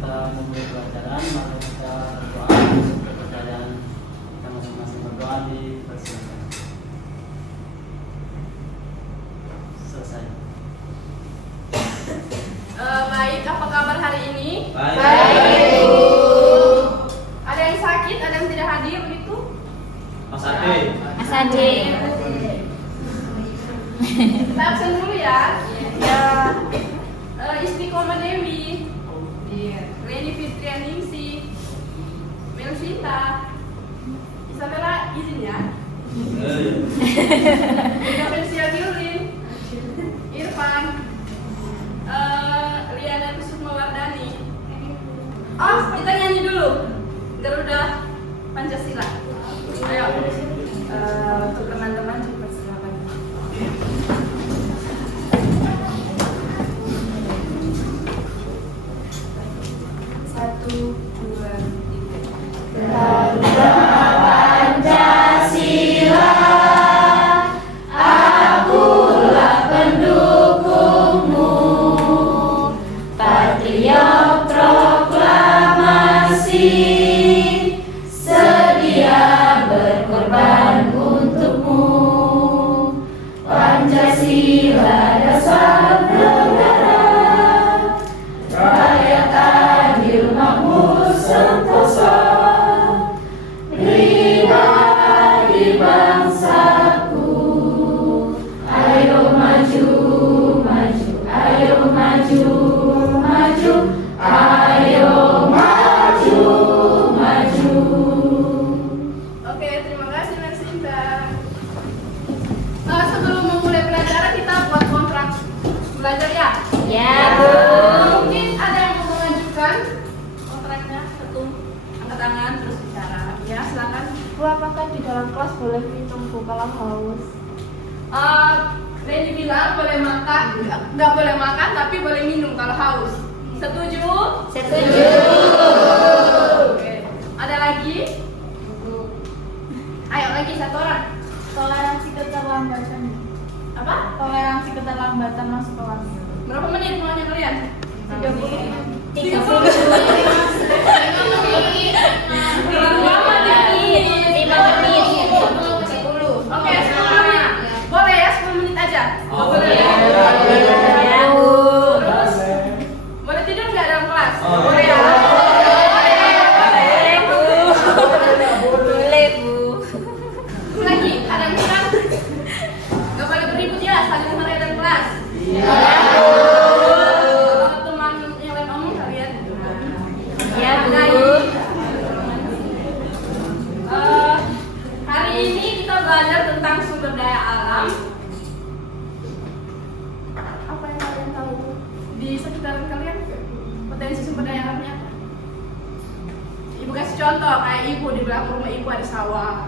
kita memulai pelajaran, mari kita berdoa untuk kepercayaan kita masing-masing. Berdoa dipersilakan. Selesai. Baik, apa kabar hari ini? Baik. Ada yang sakit, ada yang tidak hadir begitu? Mas Ade. Mas Ade. Kita absen dulu ya. Ya. Istiqomah Dewi, Reni Fitrianingsi, Melsita, Isabella izin ya. Gabriel Bilin, Irfan, Liana Kusuma Wardani. Oh, kita nyanyi dulu Garuda Pancasila. Ayo, untuk teman-teman dipersilakan. Satu, dua, tiga. Garuda Pancasila, akulah pendukungmu, patriot proklamasi, sedia berkorban untukmu. Pancasila dasar negara, rakyat adil makmur sentosa, pribadi bangsaku. Ayo maju, maju, ayo maju, maju, ayo maju, maju. Oke, terima kasih Mas Sinta. Sebelum memulai pelajaran kita buat kontrak belajar ya. Ya, Bu. Mungkin ada yang mau mengajukan kontraknya, ketum, angkat tangan terus bicara. Ya, silakan. Bu, apakah di dalam kelas boleh minum Bu kalau haus? Reni bilang boleh makan, nggak boleh makan tapi boleh minum kalau haus. Setuju? Setuju. Oke. Ada lagi? Ayo lagi satu orang. Toleransi keterlambatan. Apa? Toleransi keterlambatan masuk kelas. Berapa menit maunya kalian? 30. 30. Terlalu lama nih. 5 menit. 10. Oke, 10 menit. Boleh ya 10 menit aja? Oh, Boleh. Ya, Bu. Terus boleh tidur nggak dalam kelas? Oh, Boleh ya? Boleh, Bu. Boleh, Bu. Lagi, ada yang bilang nggak boleh beribut ya, saling marahin dalam kelas. Kalau teman yang lain ngomong kalian. Ya, Bu. Hari ini kita belajar tentang sumber daya alam. Apa yang kalian tahu di sekitaran kalian? Potensi sumber daya alamnya apa? Ibu kasih contoh, kayak ibu di belakang rumah ibu ada sawah.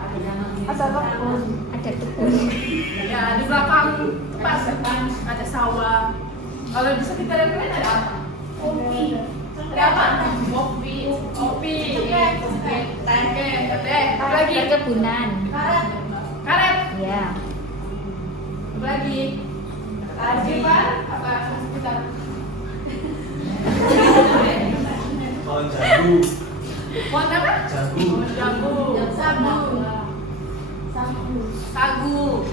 Ada kebun. Ada kebun. Ya, di belakang pas ada sawah. Kalau di sekitaran kalian ada apa? Kopi. Ada apa? Kopi, tangke, teh, apa lagi? Perkebunan. Karet, Ya. apa lagi? Arjipan, apa sekitar? Pohon jagu. Pohon apa? Jagu. Pohon jagu. Sagu.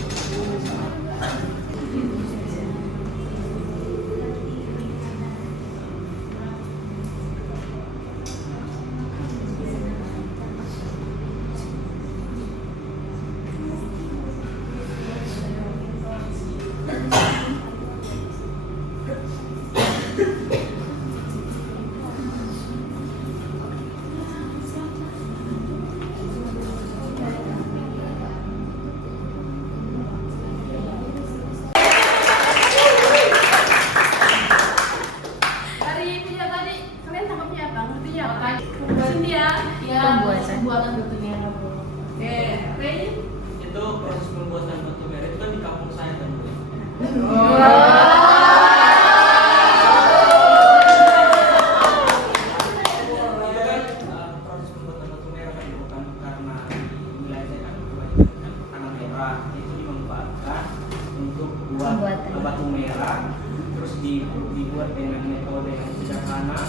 dibuat dengan metode yang sederhana,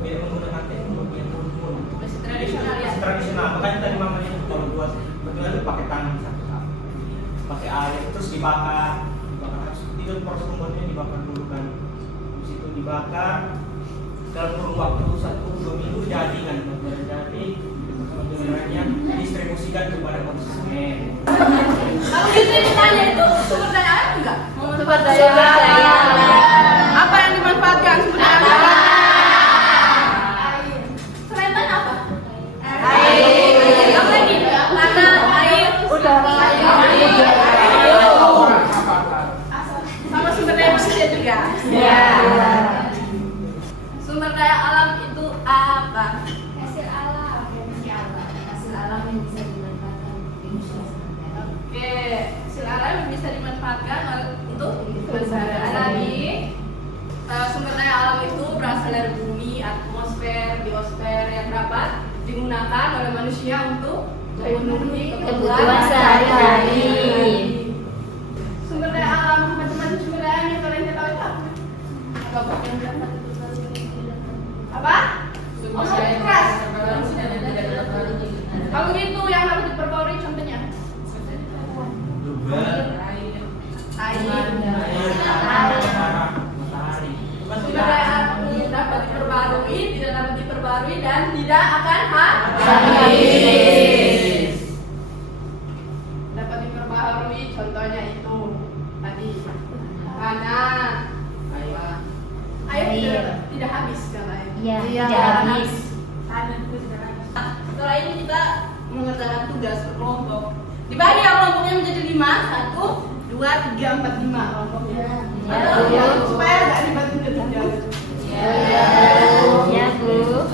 tidak menggunakan teknologi yang mumpuni. Masih tradisional ya. Tradisional, makanya tadi mamanya itu kalau buat betul itu pakai tangan satu-satu, pakai air terus dibakar harus tidak proses pembuatannya dibakar dulu kan, habis itu dibakar dalam kurun waktu 1-2 minggu jadi kan, jadi kemudiannya didistribusikan kepada konsumen. Kalau gitu ditanya itu sumber daya alam enggak? Sumber daya alam. Apa yang dimanfaatkan sumber daya alam? Air. Selain tanah apa? Air. Apa lagi? Tanah, air, Udara. sama sumber daya manusia juga. Ya. Sumber daya alam itu apa? Hasil alam. Hasil alam yang bisa dimanfaatkan Oke, hasil alam yang bisa dimanfaatkan untuk sehari-hari. Sumber daya alam itu berasal dari bumi, atmosfer, biosfer yang dapat digunakan oleh manusia untuk memenuhi Kebutuhan sehari-hari. Sumber daya alam, macam-macam sumber daya yang kalian ketahui apa? Apa? Apa? Omong keras. Kalau gitu yang harus diperbarui contohnya? Juga Air. matahari. Sumber daya alam dapat diperbarui, tidak dapat diperbarui, dan tidak akan Habis. dapat diperbarui, contohnya itu tadi tanah, air tidak habis katanya. Iya, Iya. tidak habis. Tanah itu tidak habis. Setelah ini kita mengerjakan tugas berkelompok. Dibagi ya kelompoknya menjadi 5, 1, 2, 3, 4, 5 kelompoknya. Iya. Supaya nggak dibagi-bagi. Ya, Bu.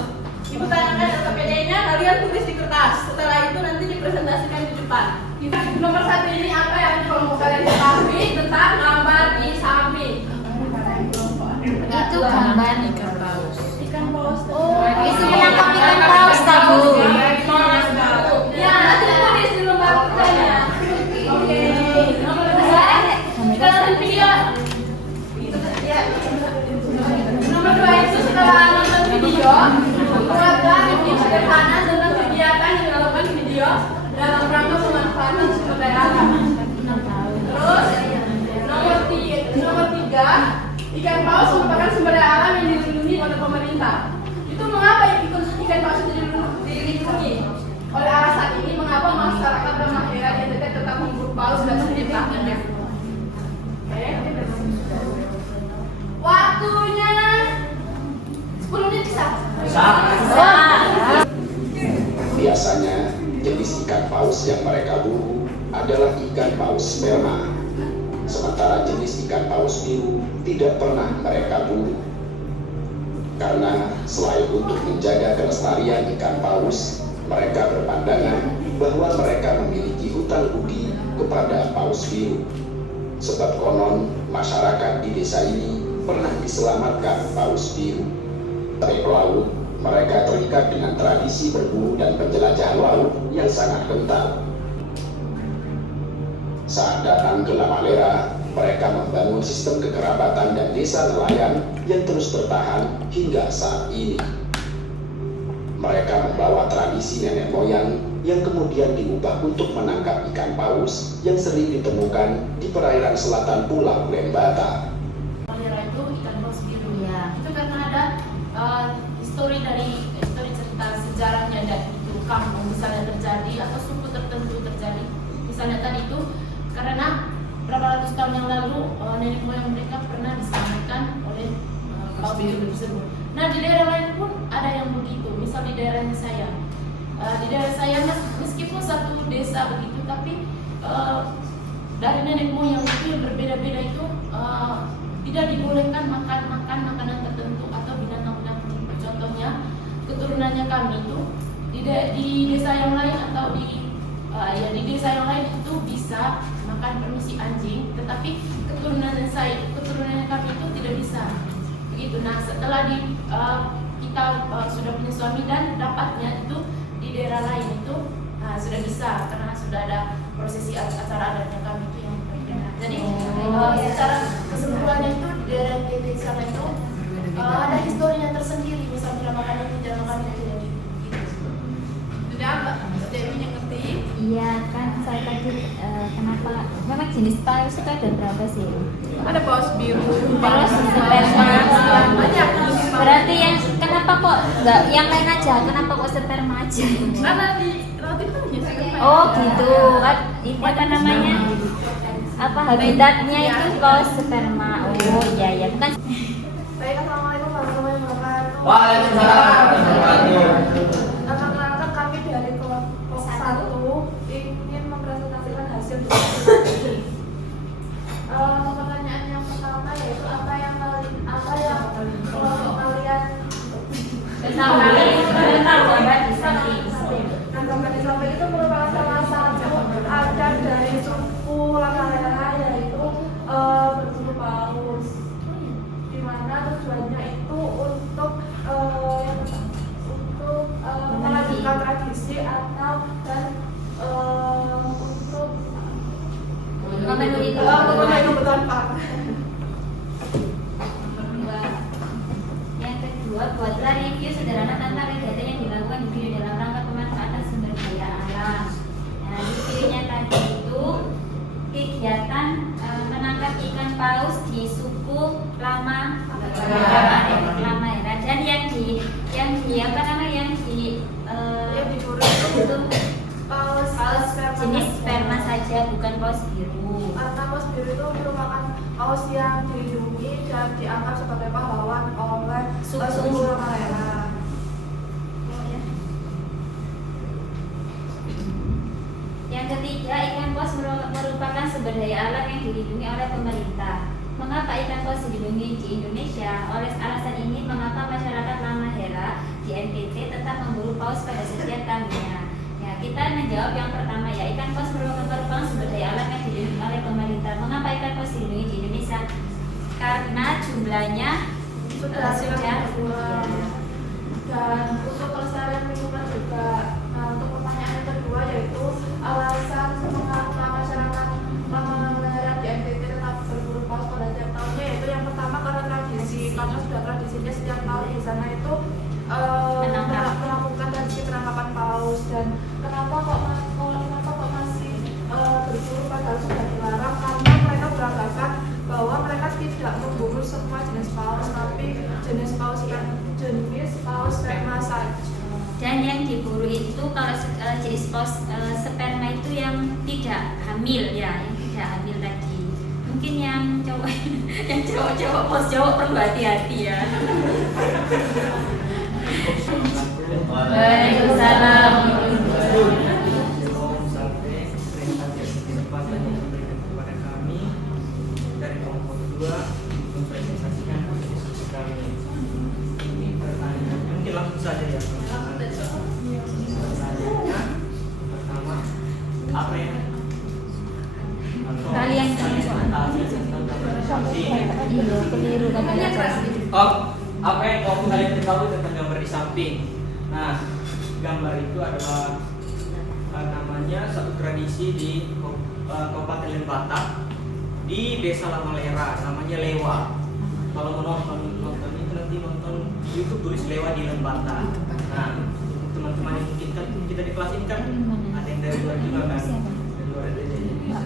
Ibu tanyakan SKPD-nya, kalian tulis di kertas. Setelah itu nanti dipresentasikan di depan. Kita nomor 1 ini apa yang kelompok kalian ketahui tentang gambar di samping? Itu gambar ikan paus. Ikan paus. Oh, itu menangkap ikan paus, tak, Bu? Ya, nanti tulis di lembar kerjanya. Oke. Nomor 2, kita nonton video. Ya. Nomor 2 itu setelah nonton video, buatlah review sederhana tentang kegiatan yang dilakukan video dalam rangka pemanfaatan sumber daya alam. Terus nomor 3, ikan paus merupakan sumber daya alam yang dilindungi oleh pemerintah. Itu mengapa ikan paus itu dilindungi? Oleh alasan ini mengapa masyarakat dan masyarakat yang dekat tetap memburu paus dan menciptakannya. Oke. Waktunya 10 menit bisa. Biasanya jenis ikan paus yang mereka buru adalah ikan paus sperma. Sementara jenis ikan paus biru tidak pernah mereka buru. Karena selain untuk menjaga kelestarian ikan paus, mereka berpandangan bahwa mereka memiliki hutang budi kepada paus biru. Sebab konon masyarakat di desa ini pernah diselamatkan paus biru. Dari pelaut, mereka terikat dengan tradisi berburu dan penjelajahan laut yang sangat kental. Saat datang ke Lamalera, mereka membangun sistem kekerabatan dan desa nelayan yang terus bertahan hingga saat ini. Mereka membawa tradisi nenek moyang yang kemudian diubah untuk menangkap ikan paus yang sering ditemukan di perairan selatan Pulau Lembata. Lamalera itu ikan paus biru Ya. itu karena ada histori cerita sejarahnya dari itu kampung misalnya terjadi atau suku tertentu terjadi misalnya tadi itu karena berapa ratus tahun yang lalu nenek moyang mereka pernah diselamatkan oleh paus biru tersebut. Nah di daerah lain pun ada yang begitu, misal di daerahnya saya. Di daerah saya meskipun satu desa begitu, tapi dari nenek moyang itu yang berbeda-beda itu tidak dibolehkan makan makanan tertentu atau binatang-binatang tertentu. Contohnya keturunannya kami itu di desa yang lain atau di desa yang lain itu bisa makan permisi anjing, tetapi keturunannya kami itu tidak bisa. Begitu. Nah setelah kita sudah punya suami dan dapatnya itu di daerah lain itu sudah bisa karena sudah ada prosesi acara adatnya kami itu yang berbeda. Jadi secara keseluruhannya itu di daerah di sana itu memang jenis paus itu ada berapa sih? Ada paus biru, Terus sperma. banyak. Berarti yang kenapa kok nggak yang lain aja? Kenapa kok sperma aja? Karena di roti kan biasa kan. Oh gitu kan? Ini apa namanya? Apa habitatnya itu paus sperma? Oh iya ya bukan. Baik, assalamualaikum warahmatullahi wabarakatuh. Waalaikumsalam warahmatullahi wabarakatuh. Perkenalkan kami dari kelompok 1 ingin mempresentasikan hasil diskusi. Pertanyaan yang pertama yaitu apa yang kelompok kalian gambar di samping itu merupakan salah satu adat dari suku Lamalera yaitu berburu paus, di mana tujuannya itu untuk melanjutkan tradisi atau untuk Memenuhi kebutuhan Pak. Yang kedua, buatlah review sederhana tentang kegiatan yang dilakukan di video dalam rangka pemanfaatan sumber daya alam. Nah, di videonya tadi itu kegiatan menangkap ikan paus di suku Lamalera dan yang di apa namanya yang diburu itu paus jenis sperma saja, bukan paus biru. Karena paus biru itu merupakan paus yang dilindungi dan dianggap sebagai pahlawan oleh suku Lamalera. Yang ketiga, ikan paus merupakan sumber daya alam yang dilindungi oleh pemerintah. Mengapa ikan paus dilindungi di Indonesia? Oleh alasan ini, mengapa masyarakat Lamalera di NTT tetap memburu paus pada setiap tahunnya? Ya, kita menjawab yang pertama ya, ikan paus merupakan sumber daya alam yang dilindungi oleh pemerintah. Mengapa ikan paus dilindungi di Indonesia? Karena jumlahnya sudah berkurang. Dan untuk kelestarian lingkungan juga. Nah, untuk pertanyaan yang kedua yaitu alasan mengapa masyarakat Lamalera di NTT tetap berburu paus pada setiap tahunnya, yaitu yang pertama karena tradisi, karena sudah tradisinya setiap tahun di sana itu melakukan tradisi penangkapan paus. Dan kenapa kok masih berburu padahal sudah dilarang? Karena mereka beranggapan bahwa mereka tidak memburu semua jenis paus, tapi jenis paus sperma saja. dan yang diburu itu kalau jenis paus sperma itu yang tidak hamil ya, yang tidak hamil tadi. Mungkin yang cowok yang cowok paus cowok perlu hati-hati ya. Waalaikumsalam. Sampai presentasi kesempatan yang diberikan kepada kami dari kelompok 2 mempresentasikan diskusi kami. Ini pertanyaan mungkin langsung saja ya. Pertanyaannya pertama, apa yang Kalian iya keliru katanya. apa yang kalian ketahui tentang gambar di samping? Nah, gambar itu adalah namanya satu tradisi di Kabupaten Lembata di Desa Lamalera, namanya Lewa. Kalau mau nonton itu nanti nonton di YouTube tulis Lewa di Lembata. Nah, untuk teman-teman yang mungkin kan kita di kelas ini kan ada yang dari luar juga kan, dari luar ada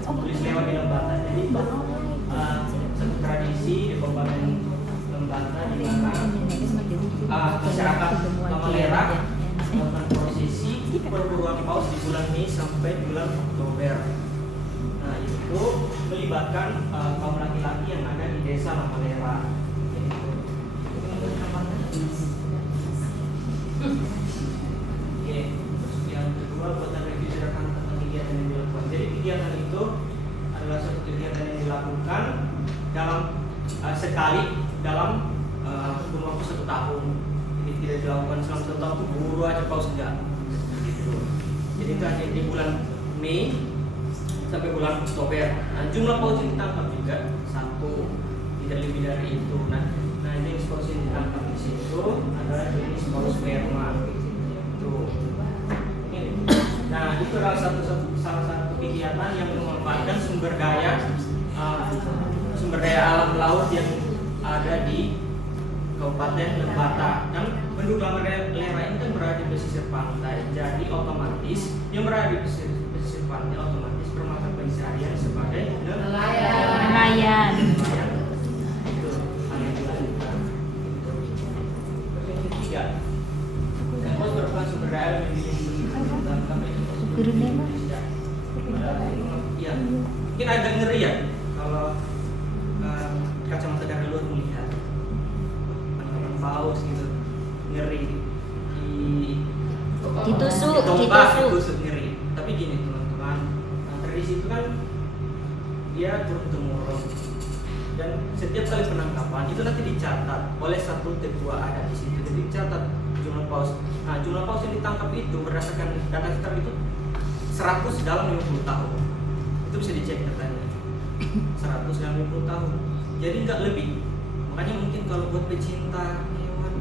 tulis Lewa di Lembata. Jadi satu tradisi di Kabupaten Lembata di mana masyarakat Lamalera melakukan prosesi perburuan paus di bulan Mei sampai bulan Oktober. Nah, itu melibatkan kaum laki-laki yang ada di desa Lamalera. Oke, yang kedua buatan review sederhana tentang kegiatan yang dilakukan. Jadi kegiatan itu adalah suatu kegiatan yang dilakukan dalam sekali dalam kurun waktu 1 tahun. Jadi tidak dilakukan selama 1 tahun, buru aja paus enggak. Gitu. Jadi itu hanya di bulan Mei sampai bulan Oktober. Nah, jumlah paus yang ditangkap juga 1, tidak lebih dari itu. Nah jenis paus yang ditangkap di situ adalah jenis paus sperma. Itu. Nah, itu adalah salah satu kegiatan yang memanfaatkan sumber daya alam laut yang ada di Kabupaten Lembata. Dan penduduk Lamalera ini kan berada di pesisir pantai, jadi otomatis yang berada di pesisir pantai otomatis bermata pencaharian keseharian sebagai Nelayan. Itu hal yang dilakukan. Yang ketiga, ikan paus merupakan sumber daya alam yang dilindungi dalam kami Indonesia. Iya, mungkin agak ngeri ya kalau kacamata dari luar melihat penangkapan paus gitu, ngeri. Ditusuk ngeri. Tapi gini teman-teman, tradisi itu kan dia turun temurun, dan setiap kali penangkapan itu nanti dicatat oleh satu tetua adat di situ. Jadi dicatat jumlah paus. Nah, jumlah paus yang ditangkap itu berdasarkan data sekitar itu 100 dalam 50 tahun. Itu bisa dicek datanya. 100 dalam 50 tahun. Jadi nggak lebih. Makanya mungkin kalau buat pecinta hewan,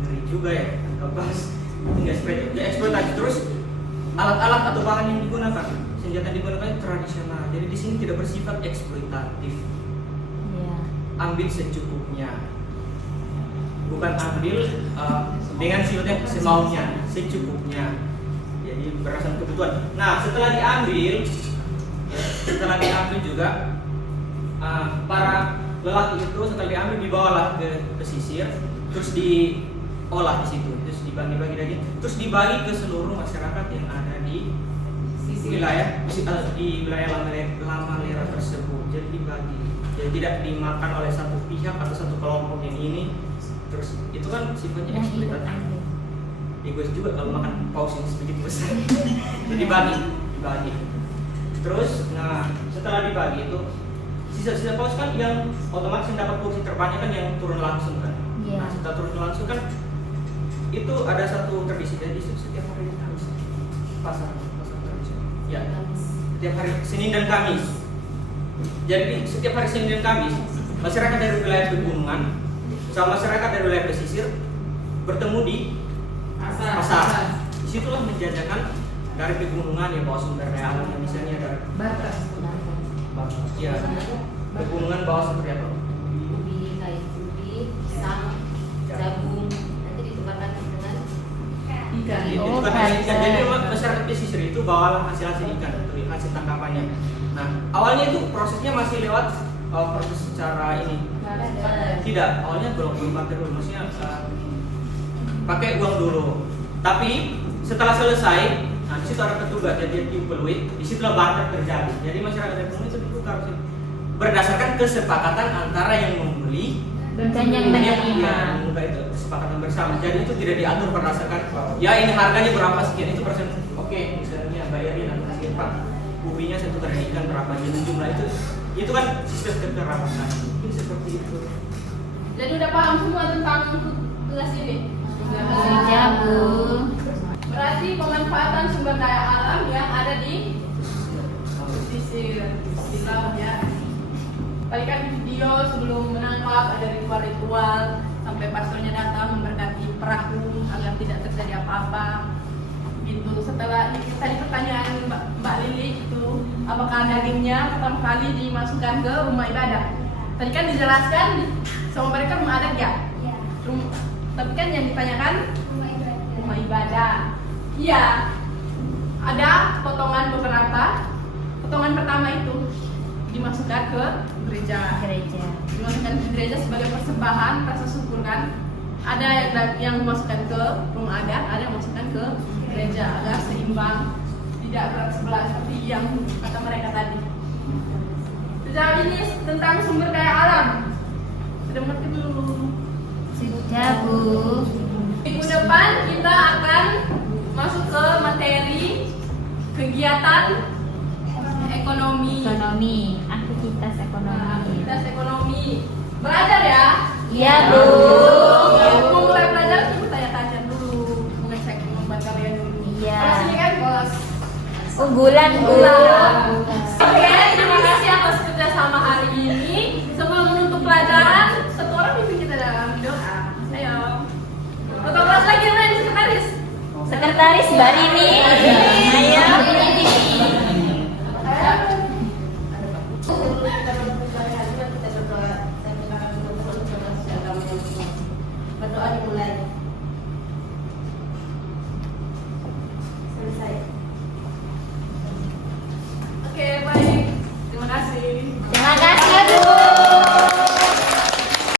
ngeri juga ya tangkap paus. Enggak eksploitasi. Terus alat-alat atau bahan yang digunakan, senjata yang digunakan tradisional. Jadi di sini tidak bersifat eksploitatif. Iya. Ambil secukupnya. Bukan ambil dengan sifatnya semaunya, secukupnya. Jadi berdasarkan kebutuhan. Nah, setelah diambil juga para lelaki itu setelah diambil dibawalah ke pesisir, terus diolah di situ, terus dibagi-bagi lagi, terus dibagi ke seluruh masyarakat yang ada di wilayah Lamalera tersebut. Jadi dibagi, jadi tidak dimakan oleh satu pihak atau satu kelompok yang ini. Terus itu kan sifatnya eksploitatif. Egois juga kalau makan paus yang sedikit besar. Jadi dibagi. Terus, nah setelah dibagi itu sisa-sisa paus kan yang otomatis yang dapat porsi terbanyak kan yang turun langsung kan. Iya. Nah setelah turun langsung kan itu ada satu tradisi, jadi setiap hari Kamis pasar tradisional. Ya, setiap hari Senin dan Kamis. Jadi setiap hari Senin dan Kamis masyarakat dari wilayah pegunungan sama masyarakat dari wilayah pesisir bertemu di pasar. Disitulah menjajakan dari pegunungan yang bawa sumber daya alam, misalnya dari ya pegunungan bawa seperti apa? Ubi, kayu ubi, pisang, jagung, nanti ditukarkan dengan ikan. Oh, Jadi masyarakat pesisir itu bawalah hasil ikan, hasil tangkapannya. Nah, awalnya itu prosesnya masih lewat proses secara ini. Tidak, awalnya belum pakai dulu, maksudnya pakai uang dulu. Tapi setelah selesai, nah di situ ada petugas, jadi di peluit, di situlah barter terjadi. Jadi masyarakat ekonomi itu ditukar berdasarkan kesepakatan antara yang membeli Dan yang menerima. itu kesepakatan bersama. Jadi itu tidak diatur berdasarkan ya ini harganya berapa sekian itu persen. Oke, misalnya bayarin atau sekian Pak. Ubinya saya tukar ikan berapa jadi jumlah itu kan sistem kekerabatan. Mungkin seperti itu. Jadi udah paham semua tentang tugas ini? Sudah, Bu. Berarti pemanfaatan sumber daya alam yang ada di pesisir, di laut ya. Tadi kan video sebelum menangkap ada ritual-ritual sampai pastornya datang memberkati perahu agar tidak terjadi apa-apa. Gitu. Setelah ini tadi pertanyaan Mbak Lili itu, apakah dagingnya pertama kali dimasukkan ke rumah ibadah? Tadi kan dijelaskan sama mereka rumah adat ya. Tapi kan yang ditanyakan rumah ibadah. Iya. Ada potongan beberapa. Potongan pertama itu dimasukkan ke gereja. Dimasukkan ke gereja sebagai persembahan rasa syukur kan. Ada yang dimasukkan ke rumah adat, ada yang dimasukkan ke gereja agar seimbang, tidak berat sebelah seperti yang kata mereka tadi. Sejauh ini tentang sumber daya alam. Sudah mengerti belum? Sudah, Bu. Minggu depan kita akan masuk ke materi kegiatan ekonomi. Aktivitas ekonomi. Aktivitas ekonomi. Belajar ya? Iya, Bu. Mau mulai belajar kita tanya-tanya dulu, mengecek kemampuan kalian dulu. Iya. Kelas ini kan kelas Unggulan, Bu. Oke, terima kasih atas kerjasama hari ini. Sebelum menutup pelajaran, satu orang pimpin kita dalam doa. Ayo. Untuk kelas lagi yang lain sekretaris. Sekretaris Mbak Rini. Ayo. Berdoa dimulai.